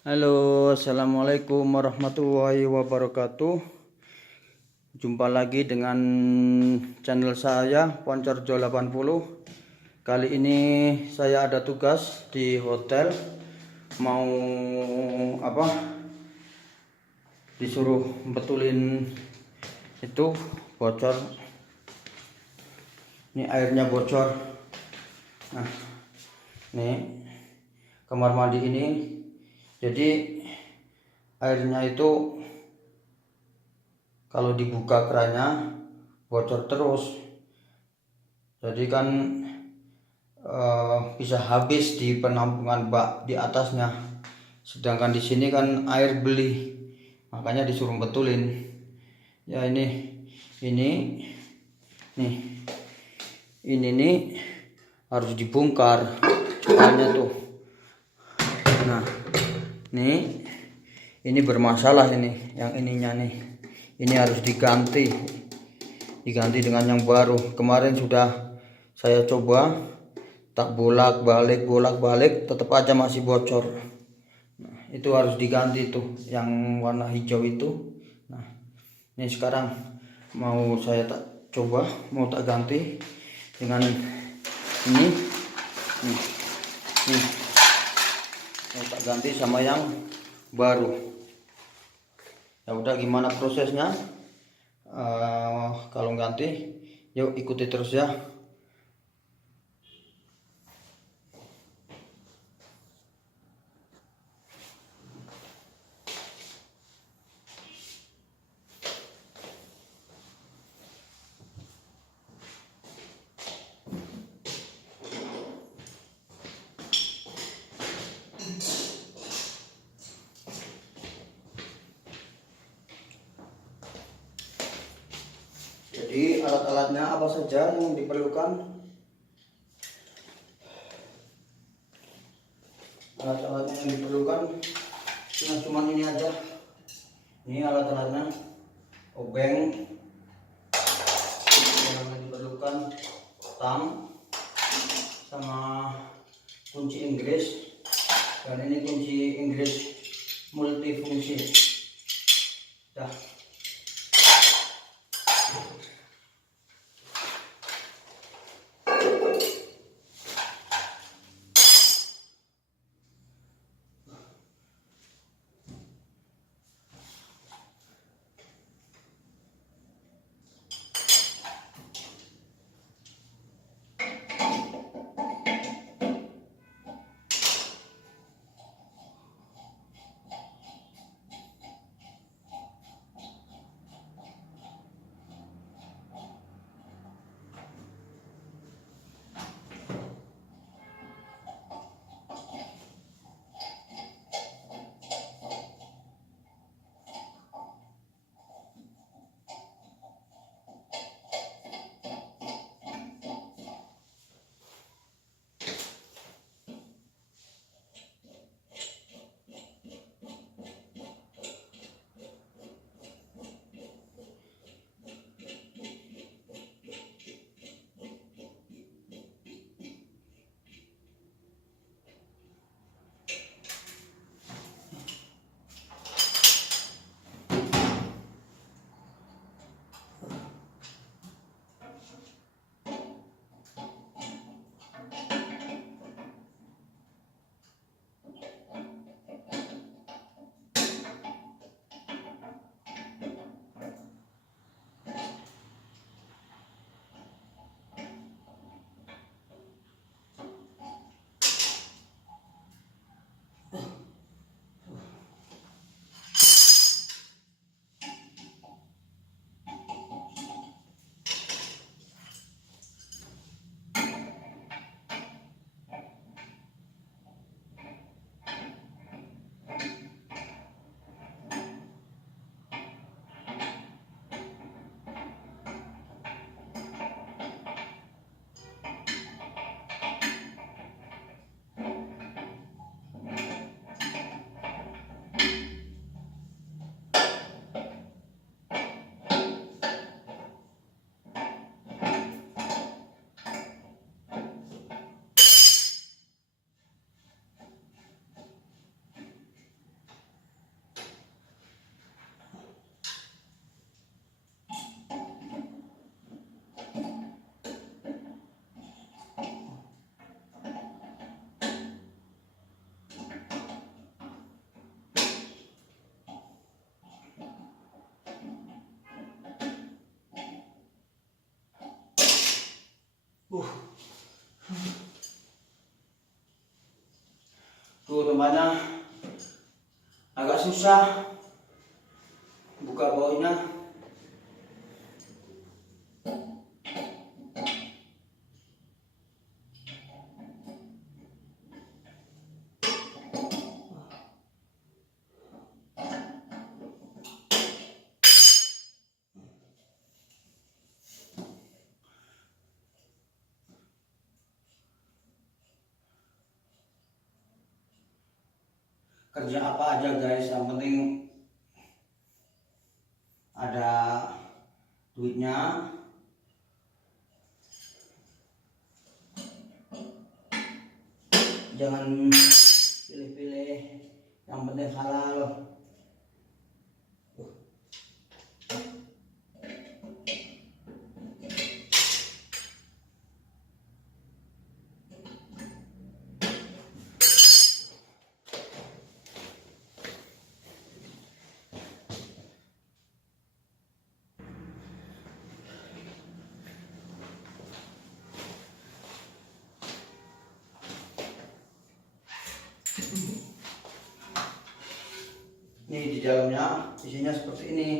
Halo, assalamualaikum warahmatullahi wabarakatuh. Jumpa lagi dengan channel saya Poncorjo 80. Kali ini saya ada tugas di hotel, mau disuruh betulin itu bocor. Ini airnya bocor. Nah, nih kamar mandi ini. Jadi airnya itu kalau dibuka kerannya bocor terus. Jadi kan bisa habis di penampungan bak di atasnya. Sedangkan di sini kan air beli, makanya disuruh betulin. Ya ini nih, ini harus dibongkar soalnya tuh. Nah, ini bermasalah ini, yang ininya nih. Ini harus diganti dengan yang baru. Kemarin sudah saya coba tak bolak-balik tetap aja masih bocor. Nah, itu harus diganti tuh yang warna hijau itu. Nah, ini sekarang mau saya mau tak ganti dengan ini nih, mau tak ganti sama yang baru. Ya udah, gimana prosesnya kalau ganti, yuk ikuti terus ya. Jadi alat-alatnya apa saja yang diperlukan? Alat-alatnya yang diperlukan cuma ini aja. Ini alat-alatnya, obeng yang diperlukan, tang sama kunci Inggris, dan ini kunci Inggris multifungsi. Dah. Tuh tempatnya agak susah buka bautnya. Kerja apa aja guys, yang penting ada duitnya. Jangan pilih-pilih, yang penting halal. Nih di dalamnya isinya seperti ini.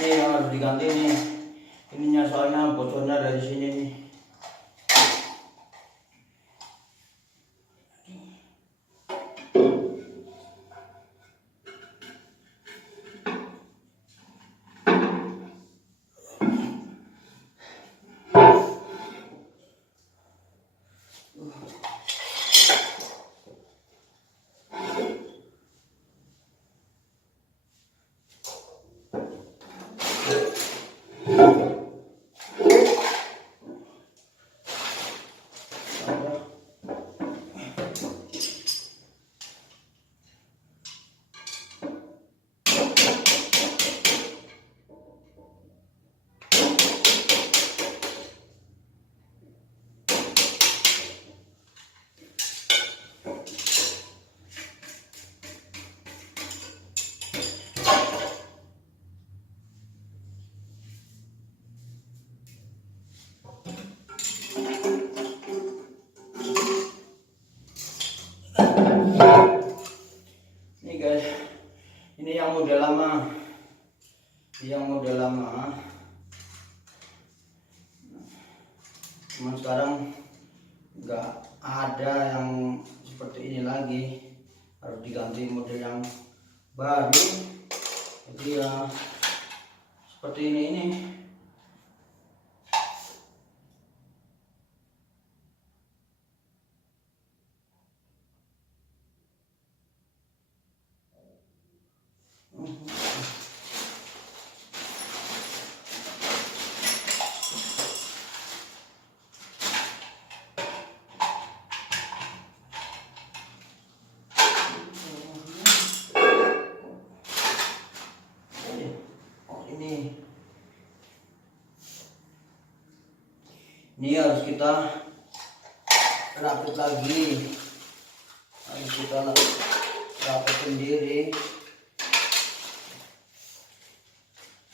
Ini yang harus diganti nih, ininya soalnya bocornya dari sini nih. Ini guys, ini yang model lama, cuman sekarang nggak ada yang seperti ini lagi, harus diganti model yang baru. Jadi ya seperti ini. Ini harus kita rapit lagi, harus kita rapit sendiri.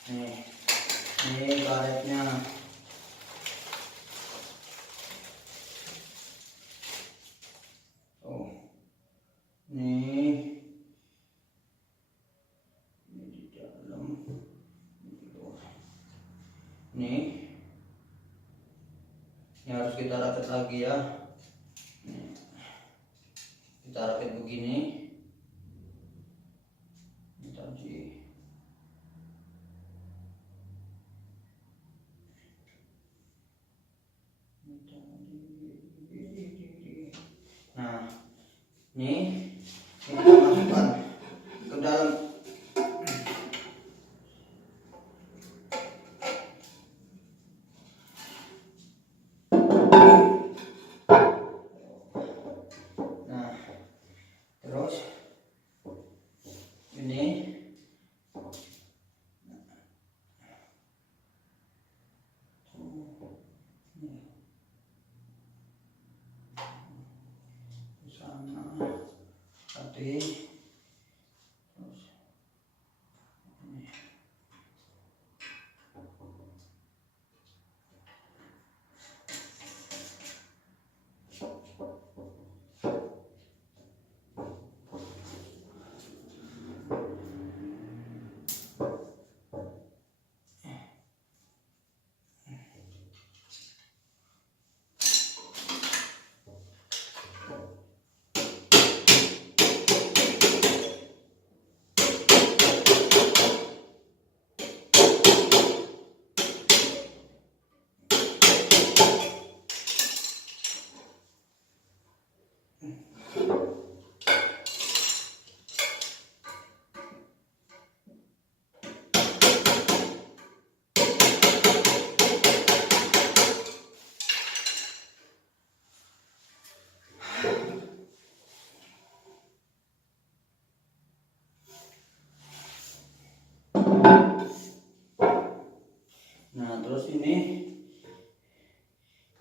Ini karetnya. Oh, ini di dalam, ini harus kita rakit lagi ya. Kita rakit begini. Nah, ini kita masukkan ke dalam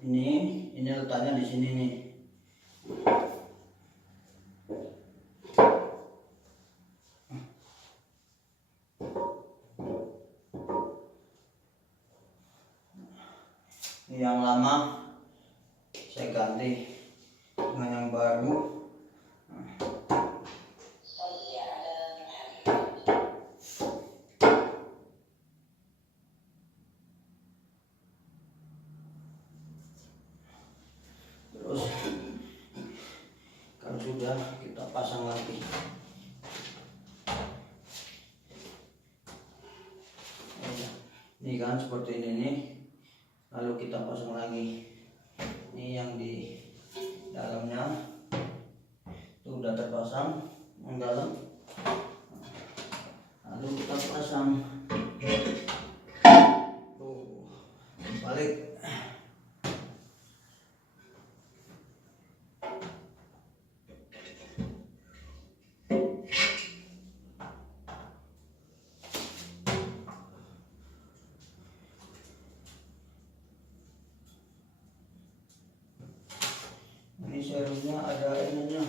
Ini letaknya di sini nih. Ini yang lama saya ganti dengan yang baru. Terus kalau sudah, kita pasang lagi. Ini kan seperti ini nih. Lalu kita pasang lagi. Ini yang di dalamnya itu udah terpasang yang dalam. Lalu kita pasang. Balik. Ini serumnya ada ininya.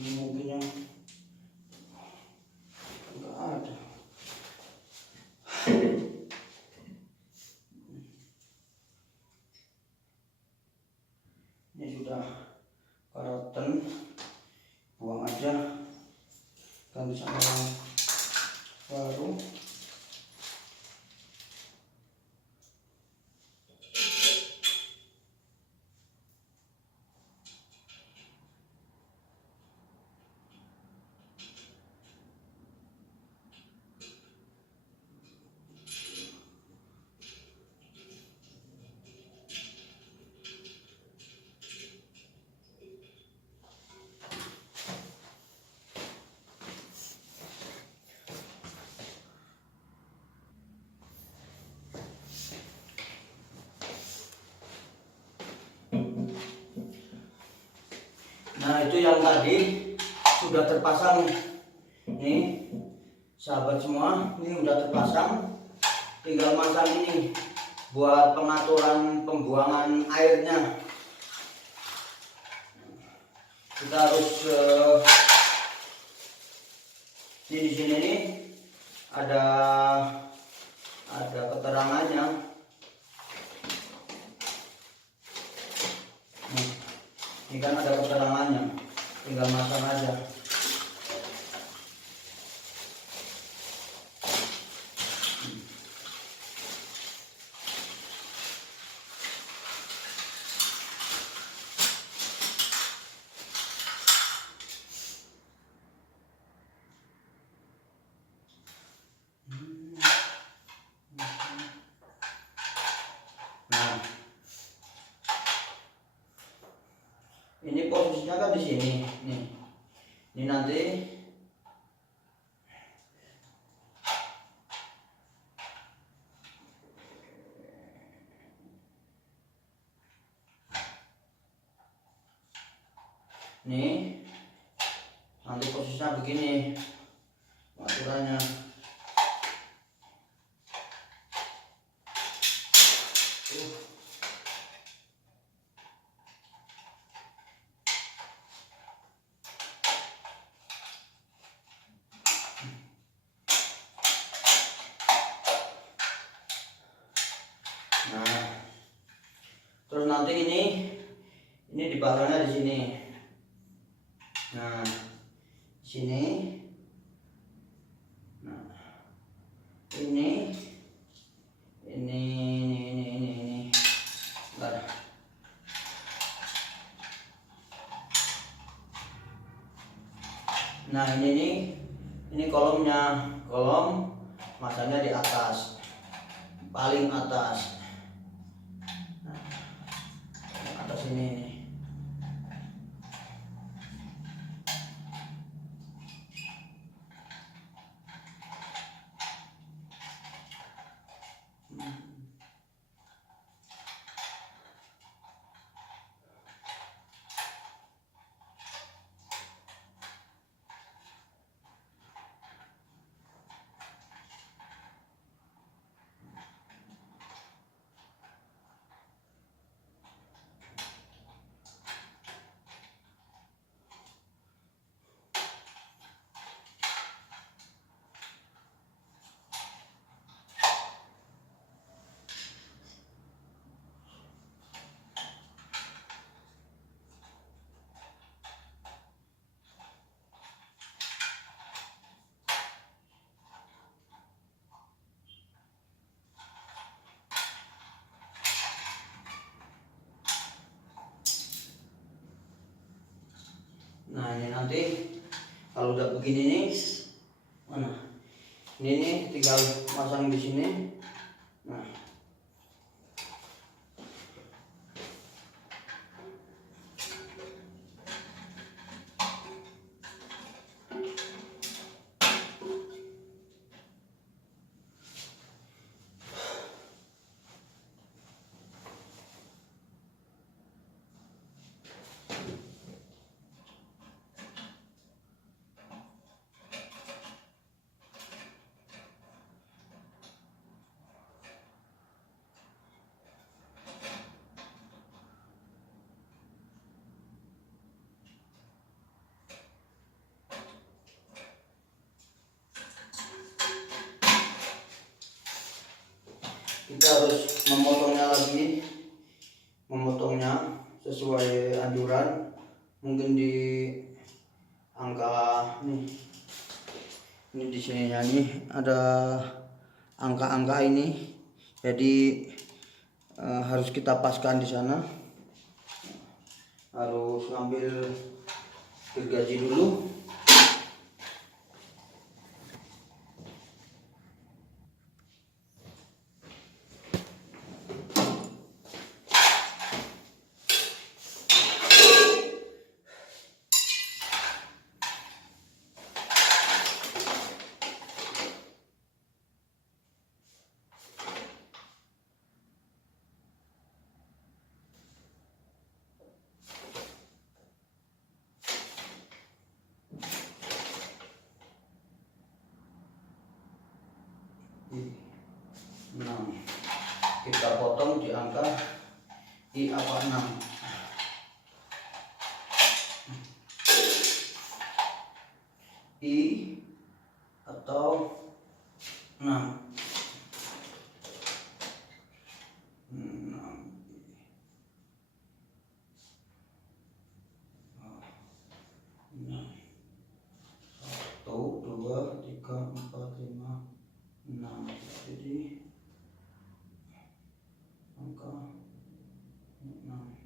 Ini mungkin yang enggak ada. Ini sudah karatan, buang aja, ganti sama yang baru. Nah, itu yang tadi sudah terpasang. Nih sahabat semua, ini udah terpasang, tinggal masang ini buat pengaturan pembuangan airnya. Kita harus di sini nih ada keterangannya. Ini kan ada keterangannya, tinggal masang aja. Nah, ini posisinya kan di sini nih. Ini nanti nanti posisinya begini aturannya. Nah, terus nanti ini dipasangnya di sini. Nah, sini. Nah, ini. Bentar. Nah, ini kolomnya. Kolom masanya di atas. Paling atas. Nah, atas ini. Nah, ini nanti kalau udah begini nih, mana? Ini nih tinggal pasang di sini. Nah, kita harus memotongnya sesuai anjuran. Mungkin di angka nih, ini di sini nih ada angka-angka ini, jadi harus kita paskan di sana. Harus ngambil gergaji dulu. Nah, kita potong di angka I/6. I atau 6. Satu, dua, tiga, empat, lima, 6. Jadi angka 6.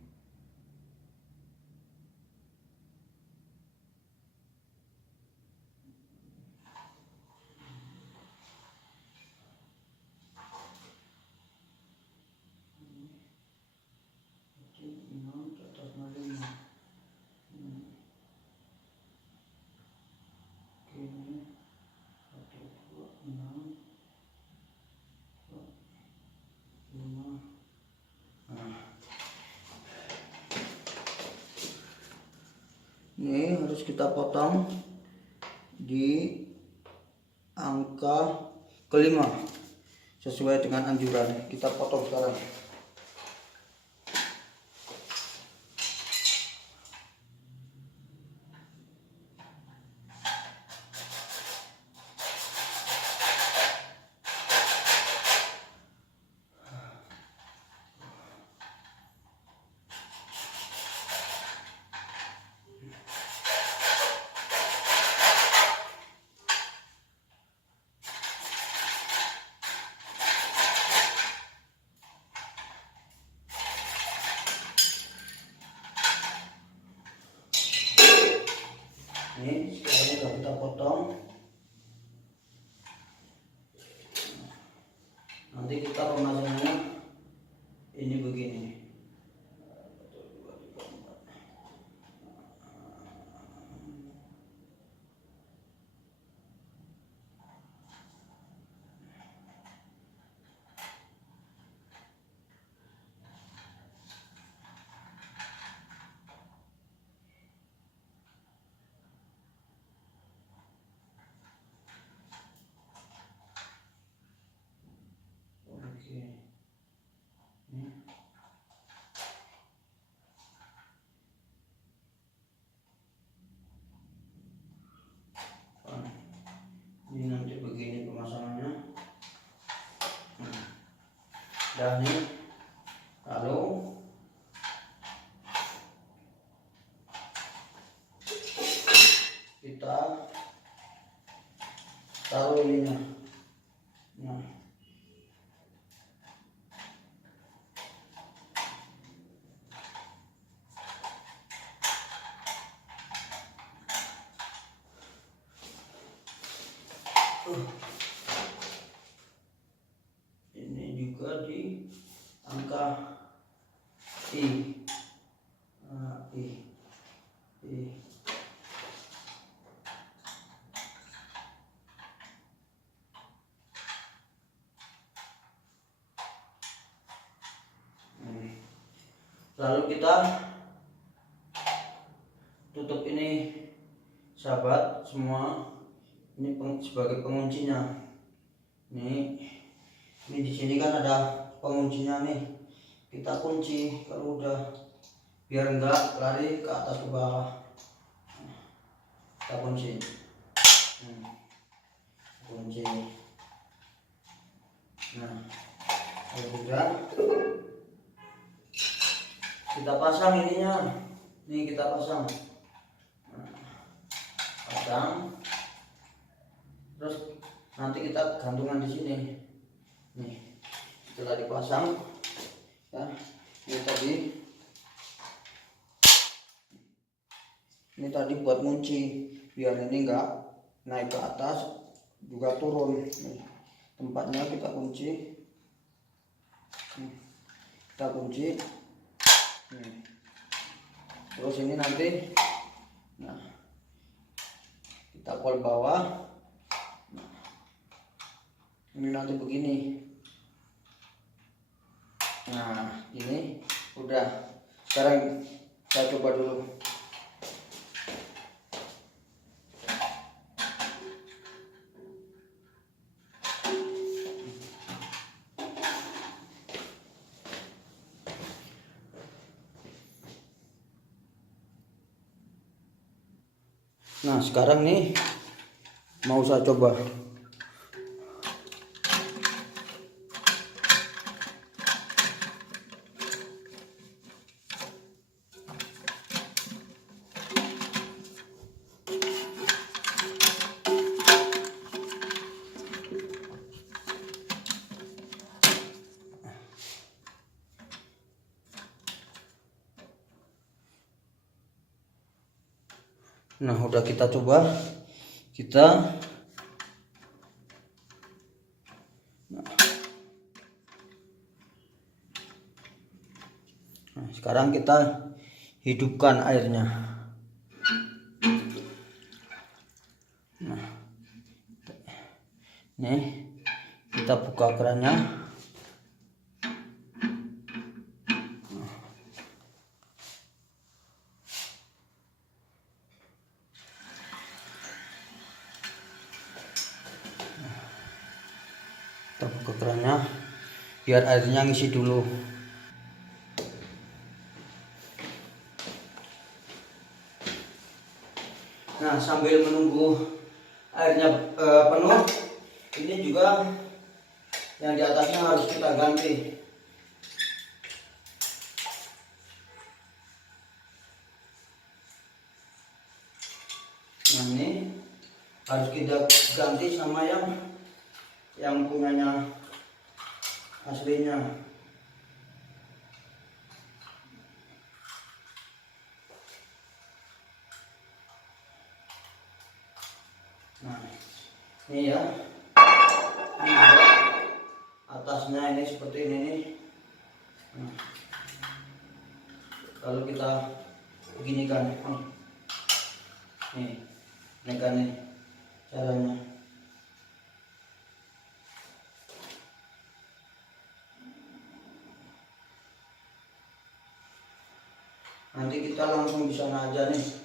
Ini harus kita potong di angka kelima sesuai dengan anjuran. Kita potong sekarang. Nanti kita pemasangannya ini begini. Oke. Ini nanti begini pemasangannya. Dan ini lalu kita taruh ininya. Nah, ini juga di angka I. Nah, I. Lalu kita tutup ini, sahabat semua. Ini sebagai penguncinya. Ini di sini kan ada penguncinya nih. Kita kunci kalau udah, biar enggak lari ke atas ke bawah. Kita kunci. Kunci. Nah, kalau udah kita pasang ininya. Nih kita pasang. Pasang. Terus nanti kita gantungan di sini. Nih, setelah dipasang, ya, ini tadi buat kunci, biar ini enggak naik ke atas juga turun. Nih, tempatnya kita kunci. Kita kunci. Nih. Terus ini nanti, nah, kita kol bawah. Ini nanti begini. Nah, ini udah. Sekarang saya coba dulu. Nah, sekarang nih mau saya coba. Nah, udah kita coba. Nah, sekarang kita hidupkan airnya. Nah, nih kita buka kerannya. Kita buka kerannya biar airnya ngisi dulu. Nah, sambil menunggu airnya penuh, ini juga yang di atasnya harus kita ganti. Nah, ini harus kita ganti sama yang punyanya aslinya. Nah, ini ya, ini juga atasnya caranya ini seperti ini nih. Nah, kalau kita begini kan, nih, ini kan nih caranya. Nanti kita langsung di sana aja nih.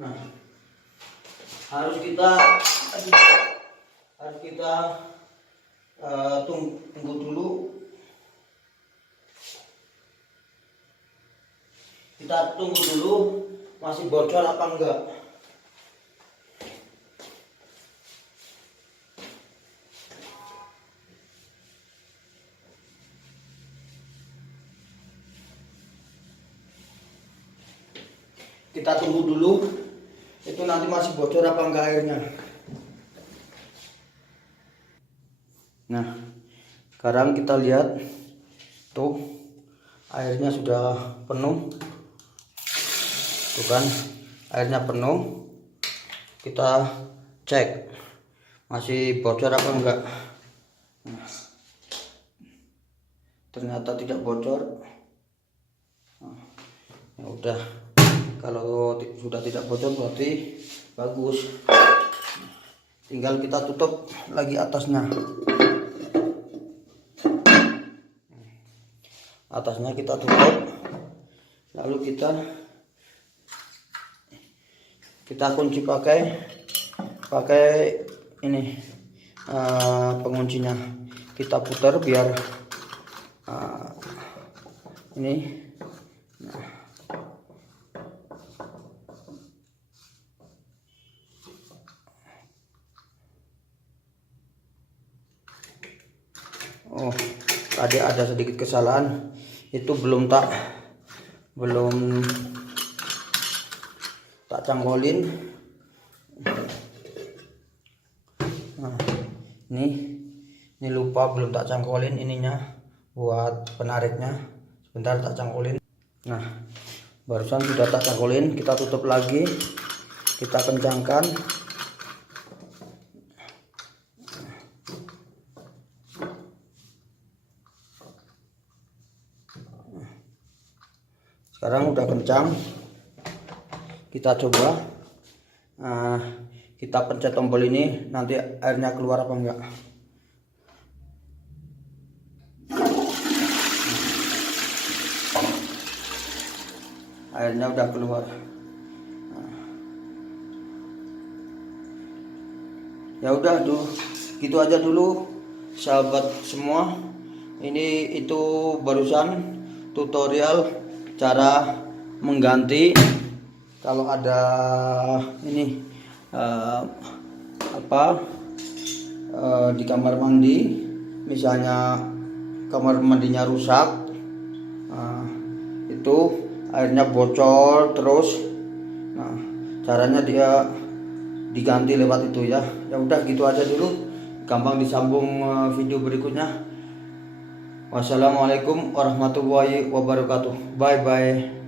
Nah, harus kita tunggu dulu. Kita tunggu dulu masih bocor apa enggak. Kita tunggu dulu, itu nanti masih bocor apa enggak airnya. Nah, sekarang kita lihat tuh airnya sudah penuh. Tuh kan, airnya penuh. Kita cek masih bocor apa enggak. Nah, ternyata tidak bocor. Nah, ya udah. Kalau sudah tidak bocor berarti bagus. Tinggal kita tutup lagi atasnya. Atasnya kita tutup. Lalu kita kunci pakai ini penguncinya. Kita putar biar ini. Nah, oh, tadi ada sedikit kesalahan, itu belum tak cangkolin. Nah, ini lupa belum tak cangkolin ininya buat penariknya. Sebentar tak cangkolin. Nah, barusan sudah tak cangkolin. Kita tutup lagi, kita kencangkan. Sekarang udah kencang, kita coba. Kita pencet tombol ini, nanti airnya keluar apa enggak. Airnya udah keluar. Ya udah tuh, gitu aja dulu sahabat semua. Ini itu barusan tutorial cara mengganti kalau ada ini di kamar mandi, misalnya kamar mandinya rusak, itu airnya bocor terus. Nah, caranya dia diganti lewat itu ya. Ya udah gitu aja dulu, gampang disambung video berikutnya. Wassalamualaikum warahmatullahi wabarakatuh. Bye bye.